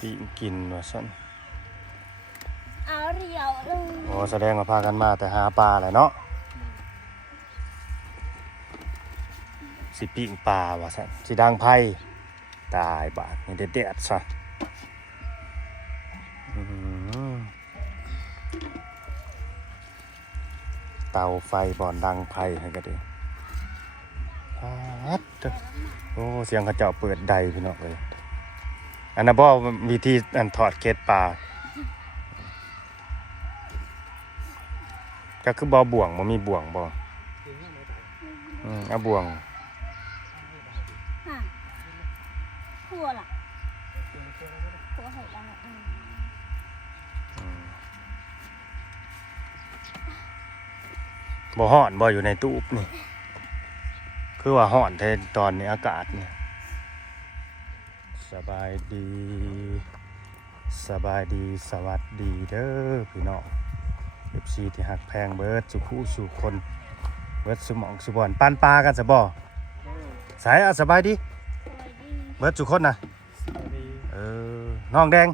ปีกินว่าซั่นเอาเรียวเลยโอ้แสดงว่าพากันมาแต่หาปลาแหละเนาะสิปิ้งปลาว่าซั่นสิดังไผตายบาดนี่เด็ดๆซะเตาไฟบ่อนดังไผให้ก็ดีฮัดโอ้เสียงเขาเจ้าเปิดใดพี่น้องเอ้ยอันนั้นบ่วิธีอันถอดเกล็ดปลาก็คือบ่บ่วงบ่มีบ่วงบ่เอาบ่วงหัวล่ะหัวหอยลายบ่ฮ้อนบ่อยู่ในตู้นี่คือว่าฮ้อนแท้ตอนนี้อากาศเนี่ยสบายดีสวัสดีเด้อพี่น้อง FC ที่หักแพงเบิดสุขุสู่คนเบิดสุหมองสุบอนปานปลากันซะบ่สายสบายดีเบิดสุคนน่ะน้องแดง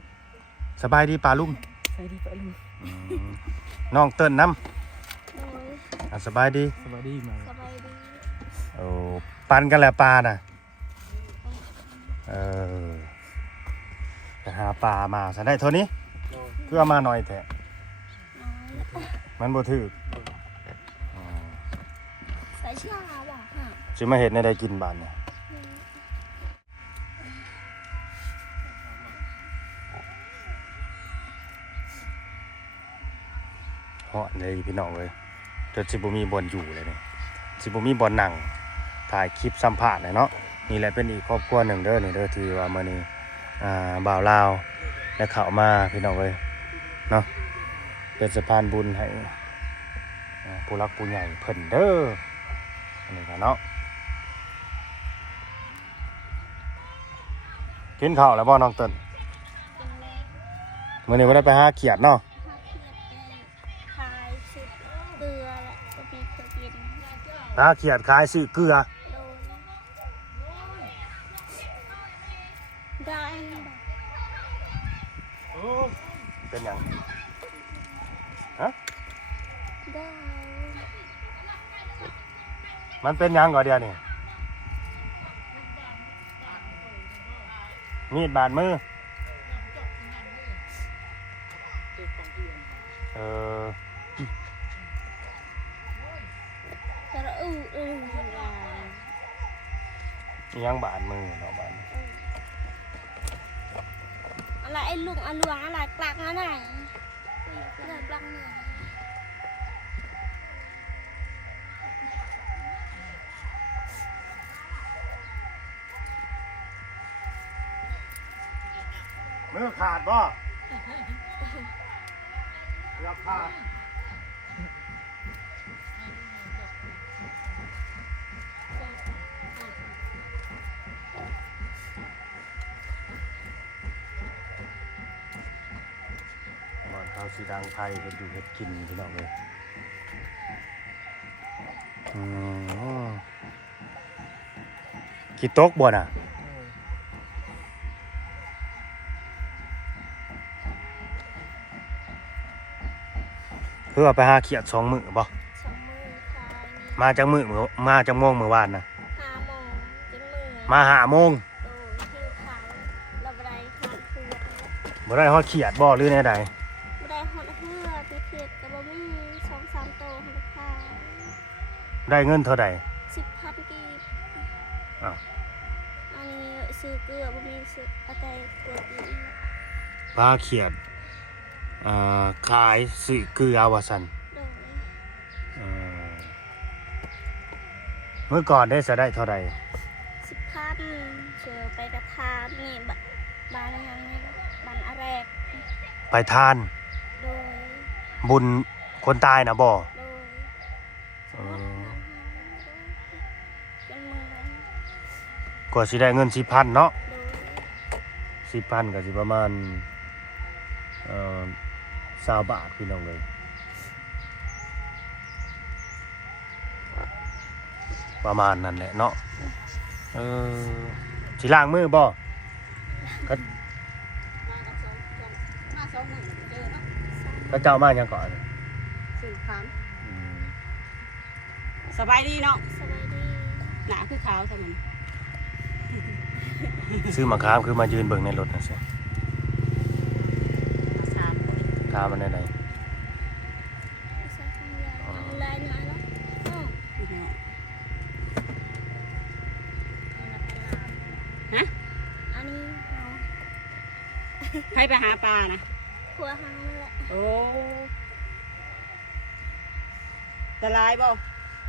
สบายดีปลาลุงน้องเติ้นน้ำสบายดีมาโอ้ปันกันแล้วปลาน่ะไปหาปลามาซะได้เท่านี้เพื่อมาหน่อยแท้มันบ่ถือใส่ชาว่ะค่ะสิมาเฮ็ดในได้กินบาดเนี่ยเหาะเลยพี่น้องเอ้ยจนสิบ่มีบ่อนอยู่เลยเนี่ยสิบ่มีบ่อนนั่งถ่ายคลิปสัมภาษณ์เนาะนี่แหละเป็นอีกครอบครัวหนึ่งเด้อนี่เด้อที่ว่ามื้อนี้บ่าวลาวได้เข้ามาพี่น้องเอ้ยเนาะเป็นสะพานบุญให้ผู้รักผู้ใหญ่เพิ่นเด้ออันนี้กันเนาะกินข้าวแล้วบ่น้องเติ้นมื้อนี้บ่ได้ไปหาเขียดเนาะขายสุดเกลือแหละก็มีเคยกินหาเขียดขายซื้อเกลือได้เป็นหยังฮะได้มันเป็นหยังก่อนเดียวนี่มีดบาดมือจะยังบาดมือเนาะบาดอะไรไอ้ลุงอลวงอะไรกลักนั่นไหนเลยกลักเหนื่อยมือขาดบ่เกือบขาดข้าวสีดังไทยเห็ดอยู่เห็ดกินพี่น้องเลยกี่โต๊ะบ่น่ะเพื่อไปหาเขียด2 มื้อบ่มาจากมื้อมาจากโมงมื้อวานน่ะมา5 โมงบ่ได้ฮอดเขียดบ่หรือแนวใดได้ฮอดเฮือไปเขียดกับบ่มี2-3 โตให้ลูกค้าได้เงินเท่าใด10,000 กีบอ้าวอันนี้ซื้อเกลือบ่มีซื้อเอาแต่เกลือกินปลาเขียดขายซื้อเกลือว่าซั่นเมื่อก่อนได้ได้เท่าใด10,000เจอไปกระทานนี่บ้านยังบ้านอาแรกไปทานโดยบุญคนตายนะบ่โดยกว่าสิได้เงิน 10,000 เนาะ 10,000 ก็สิประมาณ20 บาทพี่น้องเลยประมาณนั้นแหละเนาะสิล้างมือบ่ก็ ก็เจ้ามายังก่อน สื่อค อืม สบายดีเนาะ ำสบายดี หนาคือขาวใช่ไหม ซื้อมะขามคือมายืนเบิ่งในรถนะสิ สาม ขามมันได้ไหน ใส่ข้างยาวเอาลายหน่อยแล้วอ้อ ฮะ อันนี้เอา ให้ไปหาปลานะ หัวหางนั่นแหละ โอ้ตะลายบ่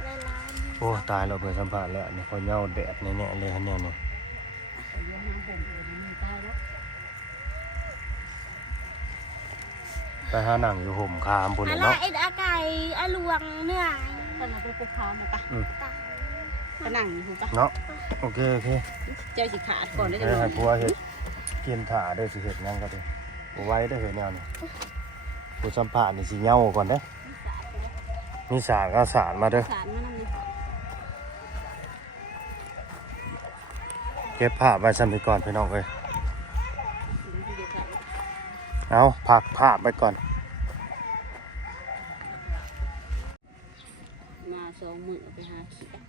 ลายลาย โอ้ตายเราไปสัมผัสแล้วนี่เขาเหย้าแดดในเนี่ยเลยฮะเนี่ยนี่ไปหาหนังอยู่ห่มคามพุ่น อะ เลย ไร เนาะ ไอ้อาไก่อาหลวงเหนื่อย ตอนนั้นไปพามาปะ ตาย ไปนั่งอยู่ปะ เนาะโอเคโอเค เจ้าสิขาดก่อนได้ ให้ จะนอ ให้ น ผัวเฮ็ดเกียนถ่าเด้อสิเฮ็ดหยังก็ได้บ่ไว้ได้อเฮ็ดแนวนี้ผู้สัมผัสนี่สิเหย้าก่อนเด้อมีสารก็สารมาเด้อ สารมานั่งนี่ เก็บผ้าไว้ซ้ำไปก่อนพี่น้องเอ้ยเอาพักผ้าไปก่อน มาสองมือไปหาเขียด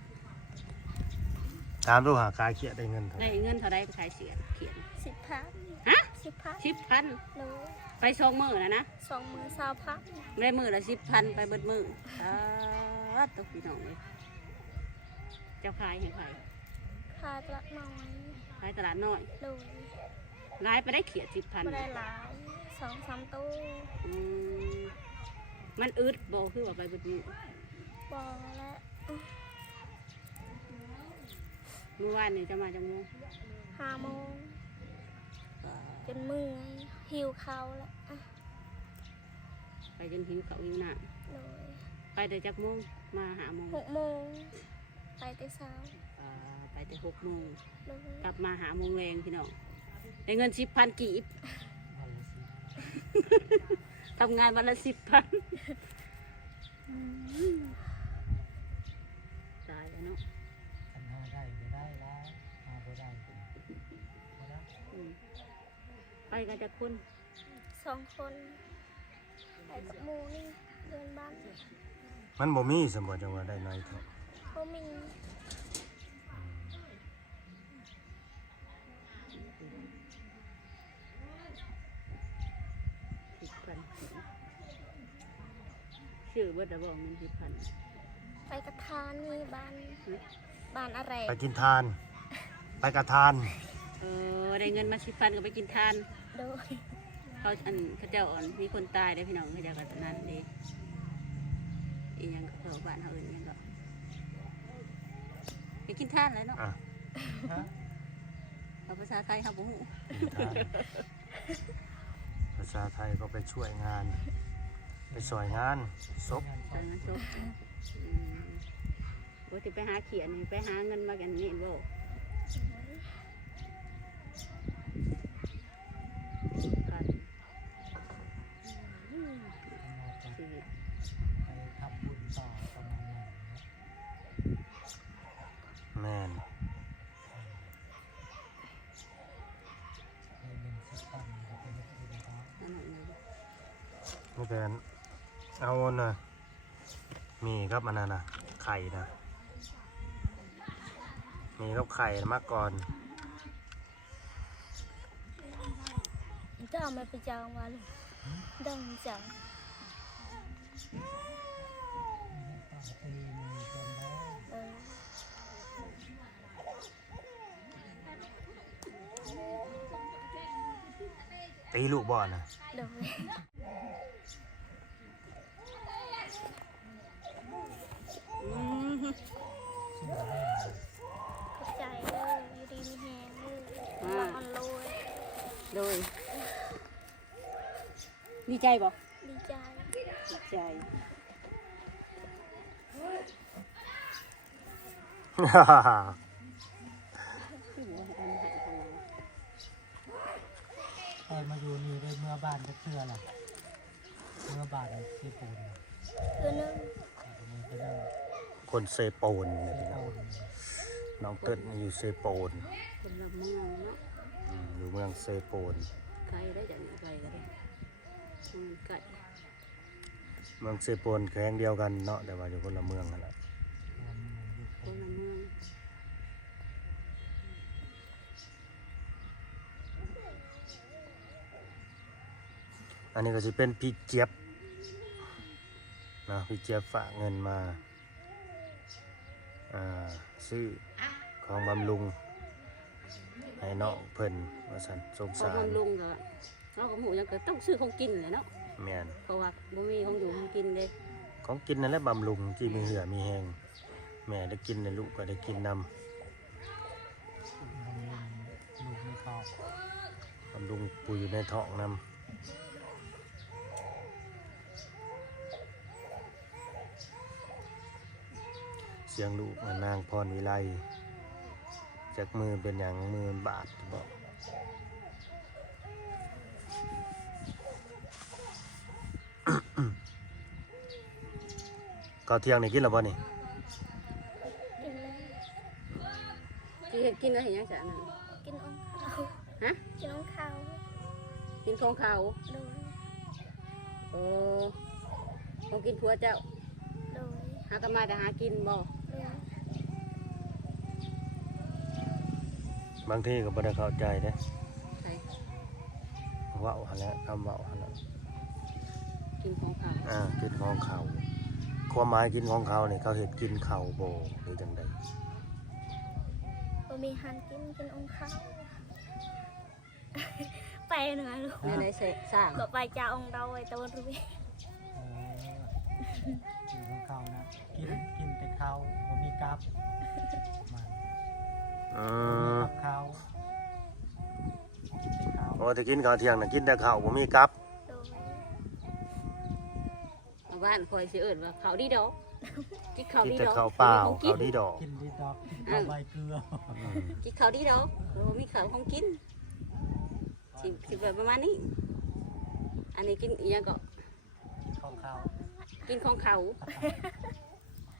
ถามดูหาคายเขียดได้เงินเท่าไห ได้ ร่ เงินเท่าไรไปขายเขียด 10,000 ฮะ 10,000 10,000 โล ไปสองมือนะ 20,000 ได้มือละ10,000ไปเบิดมือตกพี่น้องเลยเจ้าขายให้ใคร ค่าตลาดน้อย ขายตลาดน้อย โล ร้ายไปได้เขียด10,000 ไม่ได้หลาย2-3ตู้ อืมมันอึดบ่คือว่าไปเบิดมือ บอและ เมื่อวานนี่จะมาจังมู 5 โมงจนเมื่อยหิวเขาวแล้วอ่ะ ไปจนหิวเขาวหิวหน้า โดย ไปแต่จักโมงมาหาโมง 6 โมงไปแต่เช้า ไปแต่6 โมง โดย กลับมาหาโมงแรงพี่น้องได้เงิน10,000กีบ ทำงานวันละ10,000ตายแล้วเนาะอืมไปกันจากคน 2 คนไปกับหมูนี่เดินบ้าน มันบ่มีสมบัติจังว่าได้น้อยเท่า เขามี 10,000ชื่อเบิดบอกเงิน10,000 ไปกับทานนี่บ้านอะไร ไปกินทาน ไปกระทาน ได้เงินมา10,000ก็ไปกินทาน โดย เขาเจ้าอ่อนมีคนตายได้พี่น้องเขาเจ้าก็นั่นเด้อีหยังก็เขาบ้านเขาอื่นอิหยังก็ไปกินทานเลยเนาะ อ่ะ เอาภาษาไทยครับผม กินทานภาษาไทยก็ไปช่วยงาน ไปสวยงานศพ ตอนนั้นจบว่าจะไปหาเขียนนี่ไปหาเงินมากันนี่บ่พันชีวิต แม่น อันนั้นนะ นี่เป็นเอาน่ะมีครับอันนั้นน่ะไข่นะมีกับไข่มาก่อน จะเอามาไปจองมาลูกดังจัง เออ ตีลูกบอลนะ โดย อืม ขอบใจเลยอยู่ดีมีแหงเลยวางอันโรย โดยดีใจบ่ ดีใจ ดีใจ แต่มาอยู่นี่ได้เมื่อบ้านจะเชื่อล่ะเมื่อบ้านที่ปูนน่ะ คือนึง มันก็เริ่ม คนเซโปนเนี่ยพี่น้อง ปูน น้องเติ้ลอยู่เซโปน คนละเมืองเนาะ อยู่เมืองเซโปน ไกลได้จากนี้ไกลก็ได้มันไกล เมืองเซโปนแข้งเดียวกันเนาะแต่ว่าอยู่คนละเมืองนั่นแหละ คนละเมือง อันนี้ก็จะเป็นพี่เจี๊ยบนะพี่เจี๊ยบฝากเงินมาซื้อของบำรุงให้น้องเพิ่นว่าสันสง พอ สาร บำรุงก็เราก็หมูยังเกิดต้องซื้อของกินเลยเนาะ แม่น เพราะว่าบ่มีของอยู่ของกินเลย ของกินนั่นแหละบำรุงที่มีเหือมีแหงแม่ได้กินในลูกก็ได้กินน ลูกไม่ชอบบ ำรุงปูอยู่ในท้องนำเสียงลูกนางพรวิไลจากมือเป็นอย่างมือบาดบอกก็เที่ยงนี่กินแล้วบ่นี่ กินเลย ที่เห็ดกินแล้วเห็นยังจะนั่น กินองข้าว ฮะ กินองข้าว กินของเขา โดย โอ้ของกินผัวเจ้า โดย หากันมาแต่หากินบ่ โดย บางทีก็บ่ได้เข้าใจเด้ ใช่ เว้าหั่นแหละคำเว้าหั่นแหละ กินของเขา กินของเขาความหมายกินของเขาเนี่ยเขาเห็ดกินเขาโบหรือจังใด บ่มีหันกินองข้าวไปเหนือลูก ในเสกสร้าง ก็ไปเจ้าองค์ดอยตะวันรุย อยู่ของเขานะกินแต่เขาบ่มีกับมา อื บ่มี ม กับเขากินแต่เขา โอ้แต่กินข้าวเที่ยงน่ะกินแต่ข้าวบ่มีกับ โดย เอาบ้านคอยสิเอิ้นว่าเขาดีดอกกินเขา กิน ดี แต่ ดอก ข้าวเปล่า ของกิ ข้าวน ดีดอก กินดีดอกกินข้าวใบเกลือ อืม กินเขาดีดอกบ่มีเขาของกินสิแบบประมาณนี้ อันนี้กินอีหยังก็ ของเขา กินของเขา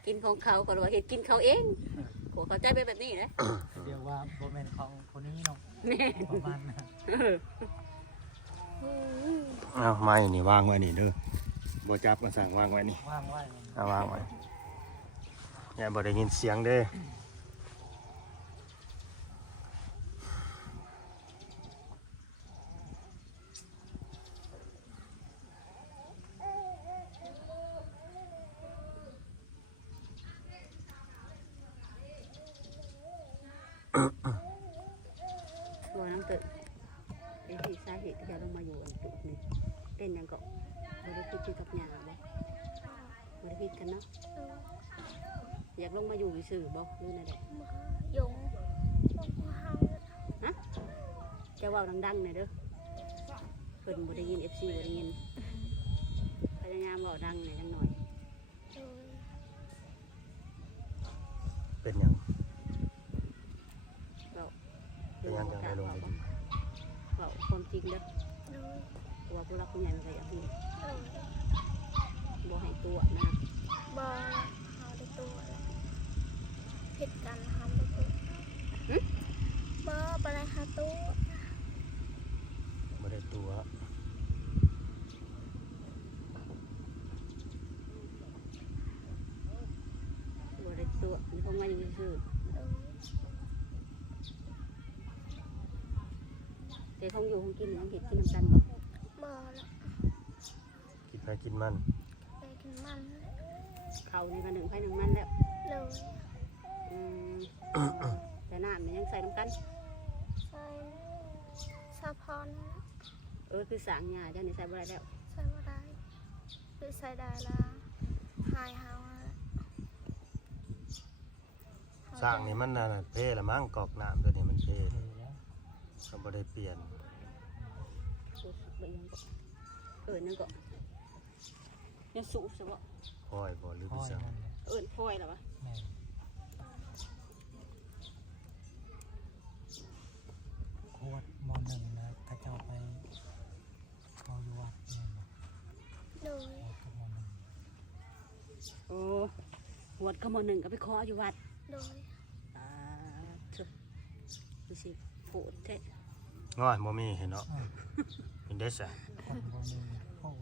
กินของเขาก็เลยว่าเห็ดกินเขาเองโหเข้าใจไปแบบนี้นะ เรียกว่าโบแมนของคนนี้เนาะ แม่ ประมาณนั้น เอาไม้นี่วางไว้นี่เด้อบ่จับมาสั่งวางไว้นี่ ว่างไว้ เอาวางไว้อย่าบ่ได้ยินเสียงเด้อตัวน้ำตึกไอ้ที่สาเหตุที่จะลงมาอยู่อันตึกนี่เป็นหยังก็บริพิตที่กับหยาบ่บริพิตกันเนาะ โดย อยากลงมาอยู่ซื่อบ่หรือไงแหละ มายงเฮา ฮะจะเว่าดังๆหน่อยเด้อเพิ่นบ่ได้ยิน FC บ่ได้ยินพยายามเว้าดังหน่อยจังหน่อย โดย เป็นหยัง เว้า เป็นหยังจังได้ลงไปดี เว้าความจริงเด้อ โดย เพราะว่าผู้รักผู้ใหญ่มันก็อยากรู้ โดย บ่ให้ตัวนะ บ่เฮาได้ตัวแล้วผิดกันเฮาได้ตัวบ่ได้หาตัว บ่ได้ตัว บ่ได้ตัวมันคงมาอยู่ซื่อ โดย แต่คงอยู่คงกินคงเห็ดกินน้ำกันบ่ บ่ละ กินไปกินมัน ไปกินมัน เขานี่ก็หนึ่งไผ่หนึ่งมันแล้ว โดย อืมแต่น้ำมันยังใส่น้ำกัน ใส่ซาพอน คือสางหญ้าเจ้านี่ใส่บ่ได้แล้ว ใส่บ่ได้หรือใส่ได้ละหายเฮาอะ สร้างนี่มันน่ะเพละมั้งกอกน้ำตัวนี้มันเพ เทแล้ว ก็บ่ได้เปลี่ยน สูบไปยังก็นั่นก็ยังสูบซะบ่ พอยบ่หรือ ค่ พี่ อย สัง นั่นแหละ พลอยเหรอวะ แม่โคตรมหนึ่งนะกระเจ้าไปเอาอยู่วัดเนี่ยนะ โดย โคตรมหนึ่ง โอ้หวดขโมยหนึ่งก็ไปขออยู่วัด โดย ชุบดูสิโผล่แท้ ง้อยบ่มีเห็นเนาะ อ้าว เป็นเด้ซะ คนบ่มี โพด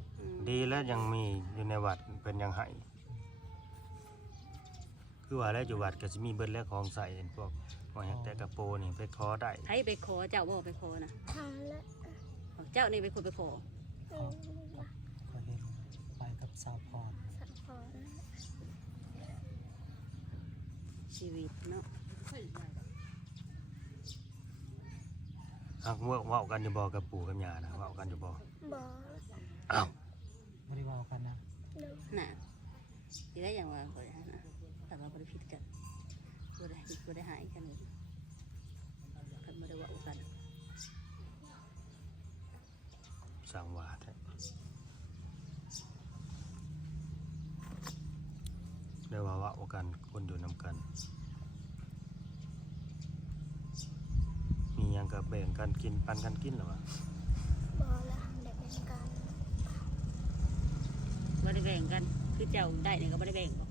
ดีแล้วยังมีอยู่ในวัดเป็นยังไห้คือว่าแล้วอยู่วัดก็สิมีเบิดแล้วของใส่พวกหอยแต่กระโปนี่ไปขอได้ ให้ไปขอเจ้าบ่ไปขอนะ ทางและ เจ้านี่เป็นคนไปขอ อืม ก็เห็นไปกับสาวพร สักพอน ชีวิตเนาะ หักเว้ากันอยู่บ่กับปู่กับย่านะเว้ากันอยู่บ่ บอ อ้าว ไม่ได้เว่ากันนะ เดิน น่ะที่ได้อย่างว่าบ่ได้นะแต่ว่าบ่ได้ผิดกันบ่ได้หายกันเลยกันบ่ได้เว้ากัน สั่งว่าแท้ได้ว่าเว้ากันคนอยู่นํกัน มีหยังก็แบ่งกันกินปันกันกินหรอวะ บอแล้วเด็กเป็นกัน บ่ได้แบ่งกันคือเจ้าได้นี่ก็บ่ได้แบ่งบ่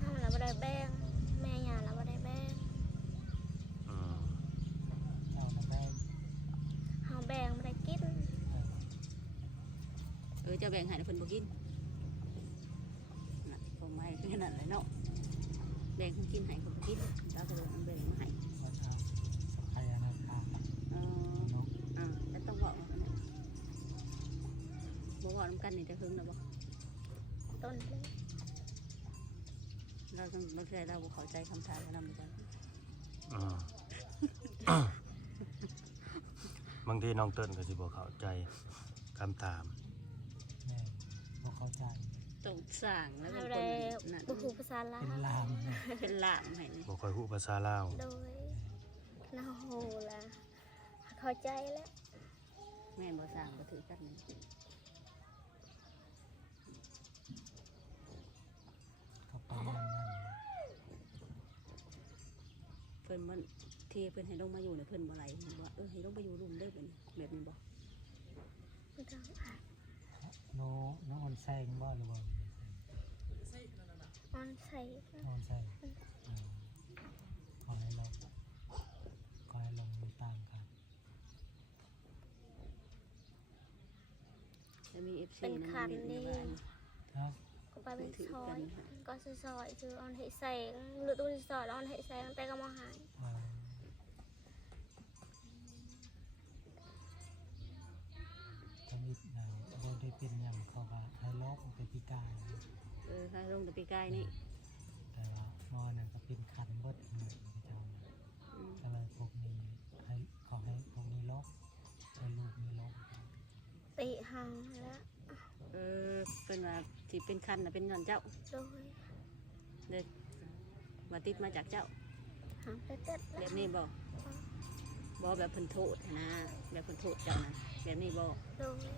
ห้ามเราไม่ได้แบ่งแม่ยาเราไม่ได้แบ่ง อืม เจ้าน่ะได้ เฮาแบ่งไม่ได้กิน เจ้าแบ่งให้เพิ่นบ่กินน่ะผมให้คือขนาดเลยเนาะแบ่งเพิ่นกินให้เพิ่นบ่กินแล้วก็เลยแบ่งมาให้ ว่าทางสะพายอนาคา เออ เนาะ แล้วต้องบอกว่าเนี่ยบ่เว้านำกันนี่จะหึงนะบ่ ต้นเลย เราต้องบางทีเราบ่เข้าใจคำถามของเราเหมือนกัน อืม บางทีน้องเติ้นก็สิบ่เข้าใจคำถาม แม่บ่เข้าใจ ต้องสร้างแล้ว เฮา เป็น ได้ คนนั่น บุหูภาษาลา เป็น ว ลามเนี่ย เป็นล่ามให้นี่ บ่ค่อยฮู้ภาษาลาว โดยนาโหละเข้าใจแล้ว แม่นบ่สร้างบ่ถือกันนี่ เขาไปอย่างนั้น เพิ่นมันที่เพิ่นให้ลงมาอยู่เนี่ยเพิ่นบ่ไหลว่าให้ลงไปอยู่รุมเด้อแบบนี้บ่ ไม่ต้องอ่าน โนน้องออนแซงบ่หรือบ่ มันใส่ น้องออนแซงขอให้เรามันต่างกัน จะมี FC เป็น นั่น คัน นี่ นี่ ว่า เนาะ ก็ไปเป็นซอยก็ซอยคือออนให้แสงหรือตู้ซอยออนให้แสงแต่ก็มาหาย ทำอีกนะบ่ได้เป็นอย่างเขาว่าให้ลอกเป็นปีกาย ให้ลงแต่ปีกายนี่ แต่ว่ามอนั่นก็เป็นคันเบิดเหมือนที่เจ้าน่ะ อืม ก็เลยพวกนี้ให้เขาให้พวกนี้ลอกให้ลูกนี้ลอก ติหังแล้ว เป็นว่าที่เป็นคันน่ะเป็นย้อนเจ้า โดย เด้อว่าติดมาจากเจ้า หังไปเต็ด แบบนี้บ่แบบเพิ่นโทษนะแบบเพิ่นโทษเจ้านะแบบนี้บ่ โดย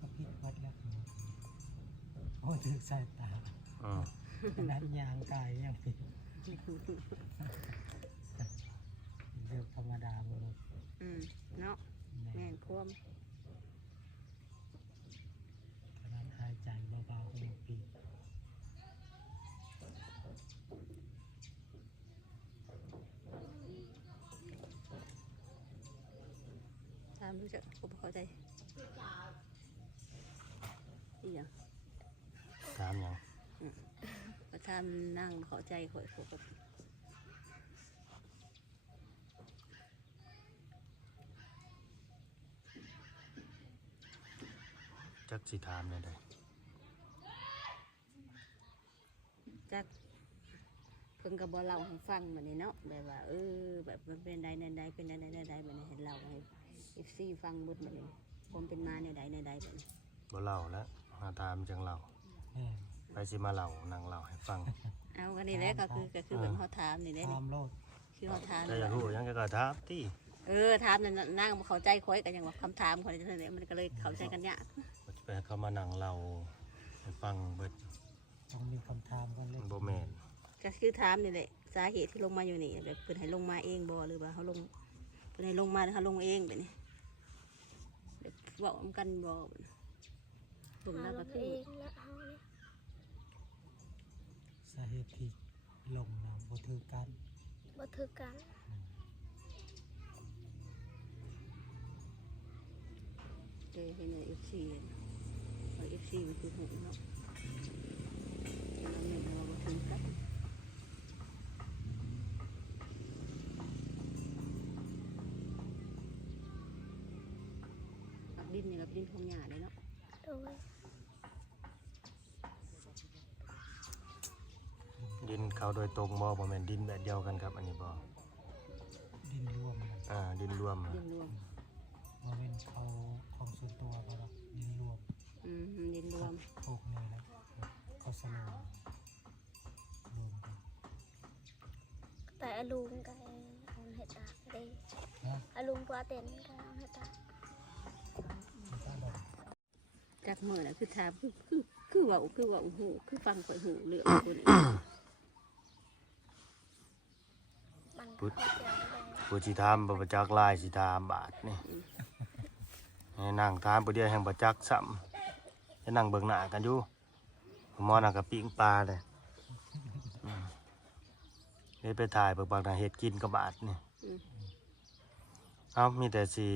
ก็พิดวัดแล้วโอ้ถึกสายตา อืม ขนาดยางกายยังผิดเรื่องธรรมดาบุรุษ เนาะ แม่ แม่นควม ขนาดหายใจเบาๆก็ยังปี ถามรู้จักผมเข้าใจอีหยัง ถามหยัง ก็ถามนั่งเข้าใจข่อยปกติ จักสิถามได้ใด จักเพิ่นก็บ่เล่าให้ฟังบัดนี้เนาะแบบว่าแบบมันเป็นใดในใดเป็นใดในใดบัดนี้เห็นเล่าให้ FC ฟังเบิดบัดนี้ผมเป็นมาในใดในใดบัดนี้ บ่เล่าแล้วหาถามจังเล่า แม่ ไปสิมาเล่านั่งเล่าให้ฟัง เอาอันนี้แหละก็คือแบบเฮาถามนี่แหละ ตา นี่ มโลด คือเฮาถาม ถ้าอยากรู้หยังก็ถามติ ถามนั่นนั่งบ่เข้าใจข่อยก็ยังว่าคำถามข่อยจังซั่นแหละมันก็เลยเข้าใจกันยาก ว่าสิไปให้เขามานั่งเล่าให้ฟังเบิด ต้องมีคำถามกันเลย บ่แม่น ก็คือถามนี่แหละสาเหตุที่ลงมาอยู่นี่แบบเพิ่นให้ลงมาเองบ่หรือว่าเขาลงเพิ่นให้ลงมาหรือเขาลงเองแบบนี้แบบเว้ากันบ่ผม หา แล้ว ล ก็ ง คือ เองแล้วเฮาเนี่ย สาเหตุที่ลงนะบ่ถือกัน บ่ถือกัน ส เคยเห็นใน FC เอา FC มันคือหงเนาะเราเห็นว่าบ่ถึงกับกับดินนี่กับดินของหญ้าเลยเนาะ โดย ดินเขาโดยตรงบ่แม่นดินแบบเดียวกันครับอันนี้บ่ ดินรวมกัน ดินรวม ดินรวม บ่เป็นเขาของส่วนตัวเขาหรอกดินรวม ดินรวม โคกนี่แหละเขาสโลว์รวมกัน แต่อาลุงกับเอาให้ตากได้ นะ อาลุงกว่าเต็นกับเอาให้ตาก มันก็ดอก จากเมื่อน่ะคือถามคือว่าหูคือฟังข่อยหูเรื่องตัวนี้ มันเข้าใจได้ ผู้สิถามบ่ประจักษ์ลายสิถามบาทนี่ให้นั่งถามผู้เดียวแห่งบ่จักซ้ำให้นั่งเบิ่งหน้ากันอยู่หมอน่ะก็ปิ้งปลาเลยเฮ็ดไปถ่ายเบิ่งบางน่ะเฮ็ดกินกับบาทนี่มีแต่สิ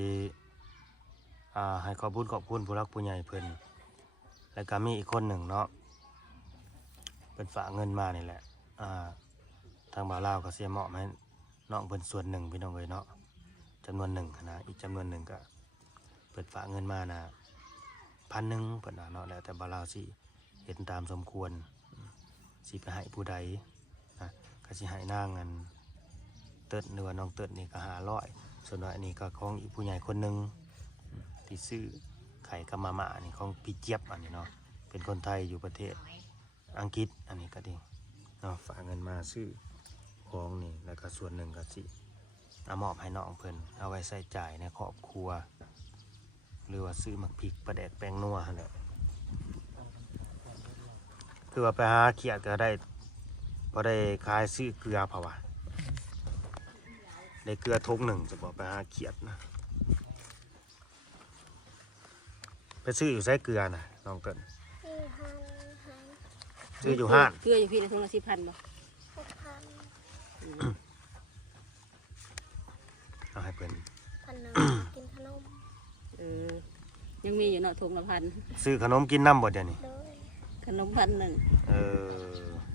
ให้ขอบคุณผู้รักผู้ใหญ่เพิ่นแล้วก็มีอีกคนหนึ่งเนาะเพิ่นฝากเงินมานี่แหละทางบ่าวลาวก็สิมอบให้น้องเพิ่นส่วนหนึ่งพี่น้องเอ้ยเนาะจำนวนหนึ่งนะอีกจำนวนหนึ่งก็เปิดฝากเงินมานะ1,000เพิ่นว่าเนาะแล้วแต่บ่าวลาวสิเห็นตามสมควรสิไปให้ผู้ใดนะก็สิให้นางอันเติดหรือว่าน้องเติดนี่ก็500ส่วนว่าอันนี้ก็ของอีกผู้ใหญ่คนหนึงที่ซื้อไข่กับมาม่านี่ของพี่เจี๊ยบอันนี้เนาะเป็นคนไทยอยู่ประเทศอังกฤษอันนี้ก็ดีเนาะฝากเงินมาซื้อของนี่แล้วก็ส่วนหนึ่งก็สิเอามอบให้น้องเพิ่นเอาไว้ใช้จ่ายในครอบครัวหรือว่าซื้อหมักพริกปลาแดกแป้งนัวหั่นแหละคือว่าไปหาเขียดก็ได้พอได้ขายซื้อเกลือเพราะว่าได้เกลือทงหนึ่งจะบอกไปหาเขียดนะไปซื้ออยู่ไส้เกลือนะน้องเติ้ล ที่หัน ซื้ออยู่ห้าน เกลืออยู่พี่ในถุงละ10,000บ่ 6,000 เอาให้เพิ่น 1,000กินขนม ยังมีอยู่เนาะถุงละพัน ซื้อขนมกินน้ำบ่เดี๋ยวนี้ โดย ขนมพันหนึ่ง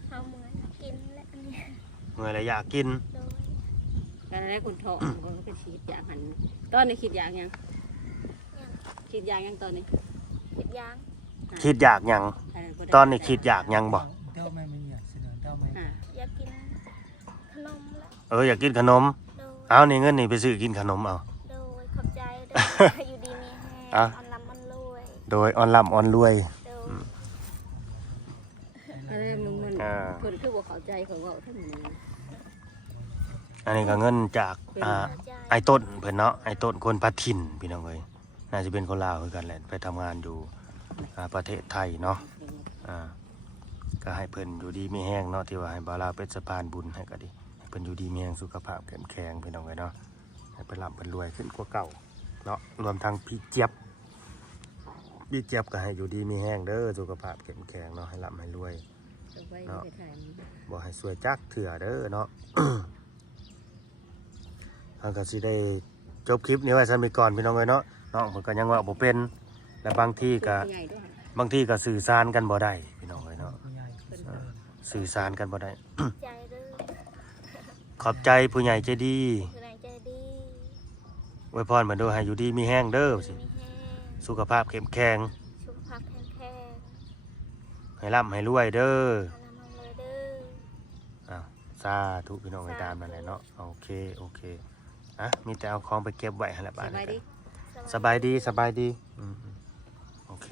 เอาเหมือนกินและอันเนี้ย เมื่อไรอยากกิน โดย การได้คนท้องก็ไปฉีดยาหันตอนนี้ฉีดยายัง ยัง ฉีดยายังตอนนี้ คิดยาง คิดอยากหยังตอนนี้คิดอยากหยังบ่ เด้าแม่ไม่อยากเสนอเด้าแม่ อยากกินขนมและ อยากกินขนม โดย เอานี่เงินนี่ไปซื้อกินขนมเอา โดยขอบใจเด้ออยู่ดีมีแฮ อ่ะ งออนลำมันรวย โดยออนล่ำออนรวย โดย อะไรมึงมัน อ่า คนคือบอกเข้าใจเขาบอกทั้งหมด อันนี้ก็เงินจากไอ้ต้นเพิ่นเนาะไอ้ต้นคนพัดถิ่นพี่น้องเอ้ยน่าจะเป็นคนลาวคือกันแหละไปทำงานอยู่ประเทศไทยเนาะก็ให้เพิ่นอยู่ดีมีแห้งเนาะที่ว่าให้บาลาวเป็นสะพานบุญให้ก็ดีให้เพิ่นอยู่ดีมีแห้งสุขภาพแข็งพี่น้องเอ้ยเนาะให้เพิ่นร่ำเพิ่นรวยขึ้นกว่าเก่าเนาะรวมทั้งพี่เจี๊ยบก็ให้อยู่ดีมีแห้งเด้อสุขภาพแข็งเนาะให้ร่ำให้รวย เนาะ บ่ให้สวยจักเถื่อเด้อเนาะ ทางก็สิได้จบคลิปนี้ไว้ซั่นไปก่อนพี่น้องเอ้ยเนาะน้องเพิ่นก็ยังว่าบ่เป็นและบางทีก็สื่อสารกันบ่ได้พี่น้องเอ้ยเนาะ ผู้ใหญ่ผู้เสนอ สื่อสารกันบ่ได้ ใจเด้อ ขอบใจผู้ใหญ่ใจดี คือแรงใจดี อวยพรเพิ่นด้วยให้อยู่ดีมีแห้งเด้อสิ มีแฮง สุขภาพเข้มแข็ง สุขภาพแข็งแรง ให้ร่ำให้รวยเด้อ อนามัยเลยเด้อ อ้าวสาธุพี่น้องไปตามนั่นแหละเนาะโอเคมีแต่เอาของไปเก็บไว้หั่นแหละบาดนี้ก็สบายดีโอเค